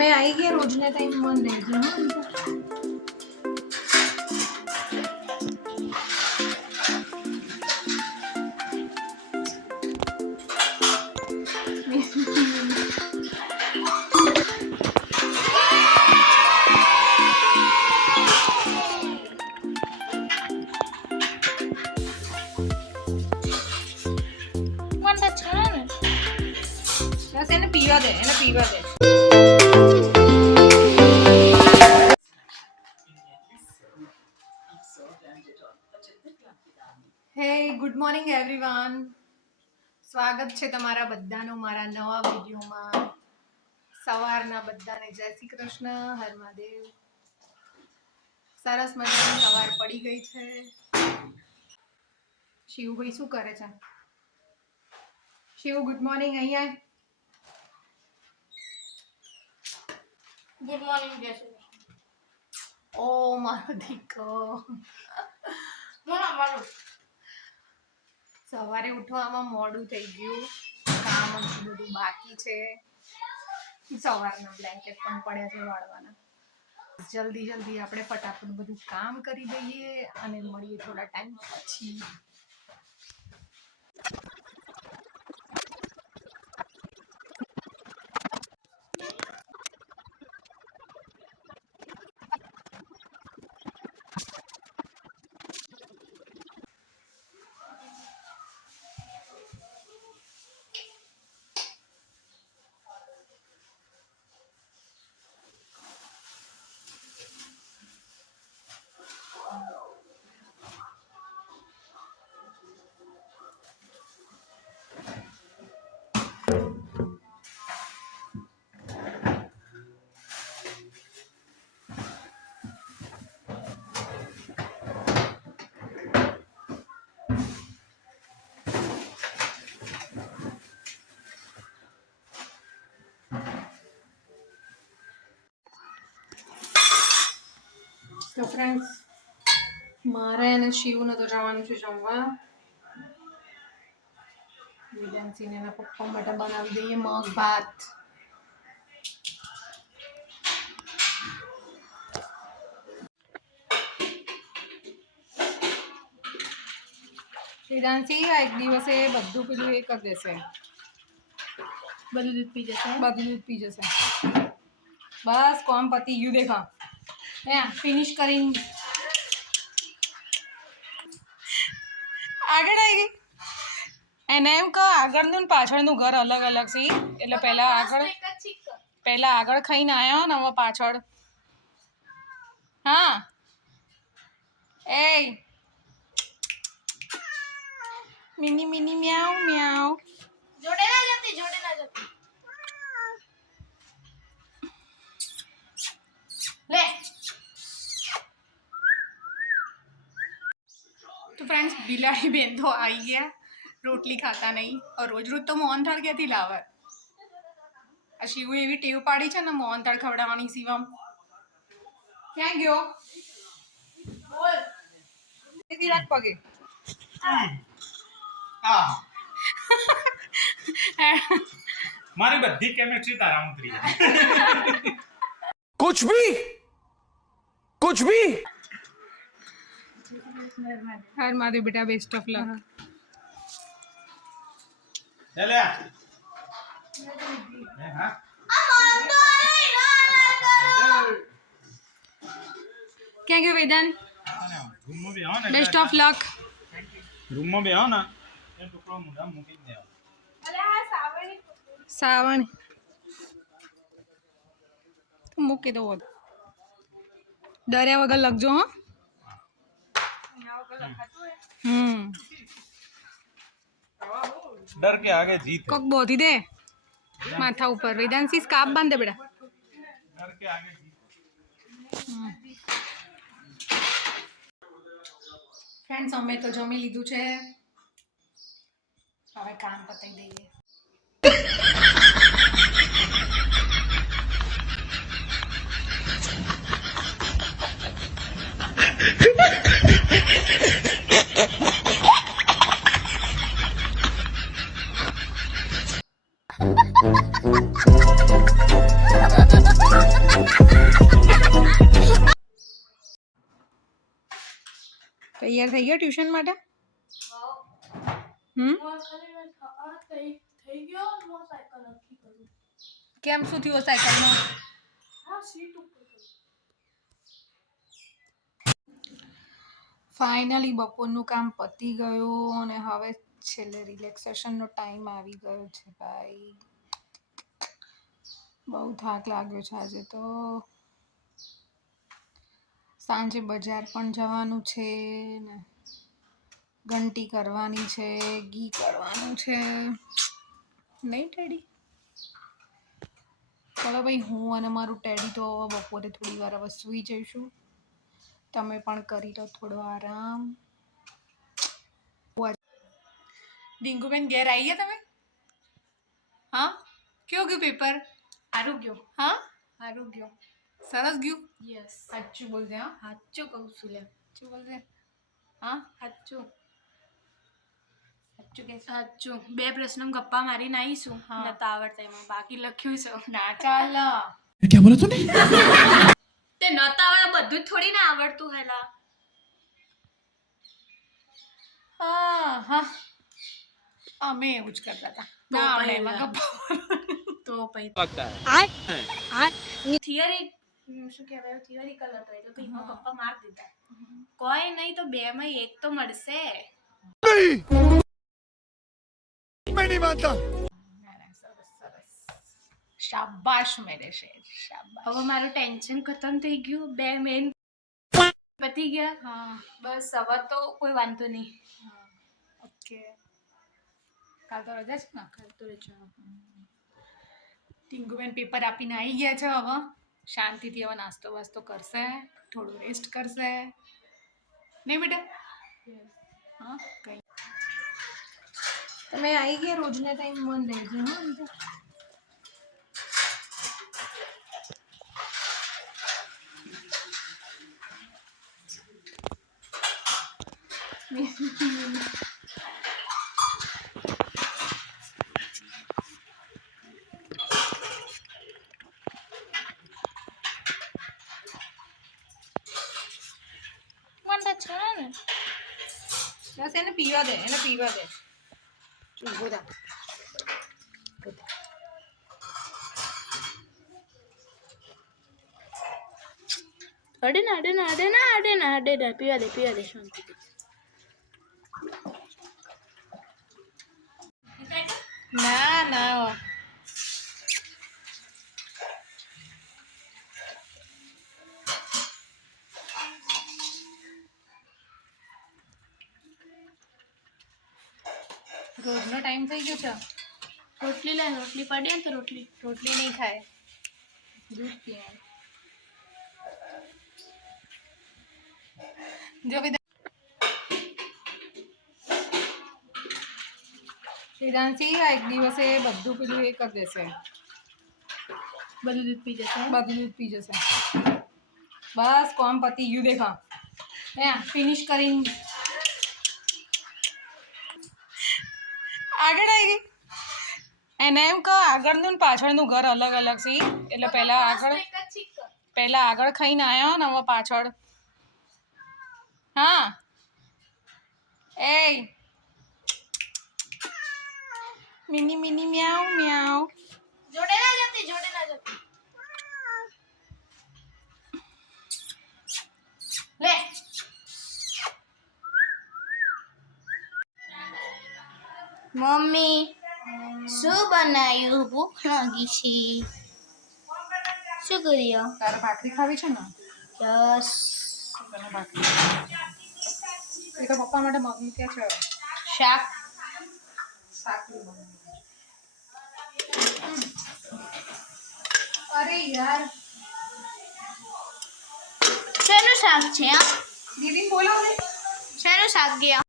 મેં આવી ગયા રોજને ટાઈમ મન રહેજો બસ એને પીવા દે હે ગુડ મોર્નિંગ એવરીવન સ્વાગત છે તમારા બધાનું મારા નવા વિડીયોમાં સવારના બધાને જય શ્રી કૃષ્ણ હર મહાદેવ સરસ મજાની સવાર પડી ગઈ છે શિવભાઈ શું કરે છે શિવ ગુડ મોર્નિંગ અહીંયા ગુડ મોર્નિંગ જય શ્રી કૃષ્ણ ઓ મારો દીકરો મારું સવારે ઉઠવામાં મોડું થઈ ગયું કામ હજુ બધું બાકી છે સવારના બ્લેન્કેટ પણ પડ્યા છે વાળવાના જલ્દી આપણે ફટાફટ બધું કામ કરી દઈએ અને મળીએ થોડા ટાઈમ પછી તો ફ્રેન્ડ્સ મારે અને શિવને તો જવાનું છે જમવા વિધાનસિંહ એના પપ્પા માટે બનાવી દઈએ મગ ભાત વિધાનસિંહ એક દિવસે બધું પેલું એ કરી દેશે બધું દૂધ પી જશે બસ કોમ પતી ગયું દેખા ફિનિશ કરીને આગળ આવી ગઈ એને એમ કહો આગળનું ને પાછળનું ઘર અલગ અલગ છે એટલે પહેલા આગળ ખાઈને આવ્યો ને હવે પાછળ હા એ મિની મિની મ્યાઉ મ્યાઉ જોડે ના જતી લે तो फ्रेंड्स बिलाड़ी बेन तो आई गया रोटली खाता नहीं और रोज रोज तो मोहन थाल क्यांથી લાવે આ શિવ એવી ટેવ પાડી છે ને મોહન થાળ ખવડાવવાની શિવમ ક્યાં ગયો બોલ દીદી રાત પગે મારી બધી કેમિસ્ટ્રી તારા ઉતરી कुछ भी हर माधे बेटा बेस्ट ऑफ लक चले हां क्या गयो वेदन रूम में भी आओ ना बेस्ट ऑफ लक रूम में भी आओ ना ये टुकड़ो मुंडा मूकी दे અલે આ सावन तो मूकी दो डरिया वगैरह लग जो हाँ डर के आगे जीत है कोक बहुत ही दे माथा ऊपर वेदांशी स्कार्फ बांध दे बेटा डर के आगे जीत फ्रेंड्स અમે તો જમી લીધું છે હવે કામ પતાવી દઈએ તૈયાર થઈ ગયા ટ્યુશન માટે? થઈ ગયો સાયકલ નક્કી કરું. કેમ શું થયું સાયકલમાં? હા સીટ ઉપર ફાઇનલી બપોરનું કામ પતી ગયું અને હવે છેલ્લે રિલેક્સેશનનો ટાઈમ આવી ગયો છે ભાઈ. બહુ થાક લાગ્યો છે આજે તો. સાંજે બજાર પણ જવાનું છે ને ઘંટી કરવાની છે, ઘી કરવાનું છે. નહીં ટેડી? ચલો ભાઈ, હું અને મારું ટેડી તો બપોરે થોડી વાર હવે સૂઈ જઈશું. તમે પણ કરી લો થોડો આરામ. ડીંગુબેન ઘેર આવી ગયા તમે? હા, કેવું ગયું પેપર? સારું ગયો. હા, સારું ગયો. સરસ ગયું. યસ. સાચું બોલજે. હા, સાચું કહું છું લે. સાચું બોલજે. હા, સાચું. સાચું કે સાચું. 2 પ્રશ્નો ગપ્પા મારીને આવીશું. હા. નતા આવડતા એમાં બાકી લખ્યું છે. ના ચાલ. क्या बोला तूने? તે નતા આવડે બધું જ થોડી ના આવડતું હેલા. હા હા, અમે એવું જ કરતા હતા. ના આવડે એમાં પહેલા. ગપ્પા. તો પછી થિયરી શું કહેવાય થિયરિકલ હતો એટલે પછી એમાં ગપ્પા માર દીધા. કોઈ નહીં તો 2 માં 1 તો મળશે. मैं नहीं मानता। ના, ના, સરસ સરસ. શાબાશ મેરે શેર, શાબાશ. હવે મારું ટેન્શન ખતમ થઈ ગયું. 2 મેન પતી ગયા. હા, બસ હવે તો કોઈ વાંધો નહીં. ઓકે. કાલ તો રજા છે ને? કરતો રહેજો. ટીંગુબેન પેપર આપીને આવી ગયા છે. હવે શાંતિથી હવે નાસ્તો વાસ્તો કરશે, થોડું રેસ્ટ કરશે. નહીં બેટા? હા, કઈ તમે આવી ગયા રોજના ટાઈમ મન લેજો. હા, મને છે ને બસ એને પીવા દે, એને પીવા દે. ઊભો થા. અડે ના પીવા દે શાંતિથી. ના ના, રોજનો ટાઈમ થઈ ગયો છે. રોટલી લે રોટલી પડે ને તો રોટલી રોટલી નહીં ખાય, દૂધ પીવાનું. જો વેદાંશી આ એક દિવસે બધું પેલું એ કરી દેશે, બધું દૂધ પી જશે. બધું દૂધ પી જશે. બસ કોમ પતી ગયું. દેખા ફિનિશ કરીને આગળ આવી ગઈ. એને એમ કહો આગળનું ને પાછળનું ઘર અલગ અલગ છે. એટલે પહેલા આગળ ખાઈને આવ્યો ને હવે પાછળ. હા એ મિની મિની મ્યાઉ મ્યાઉ. જોડે ના જતી લે. મમ્મી શું બનાવ્યું? ભૂખ લાગી છે. શું કર્યો? તારે ભાખરી ખાવી છે ને? યસ. તને ભાખરી એ તો પપ્પા માટે મમ્મી કે છે શાક. સાકરી મમ્મી. અરે યાર શેનું શાક છે? દીદી બોલાવો ને. શેનું શાક ગયા?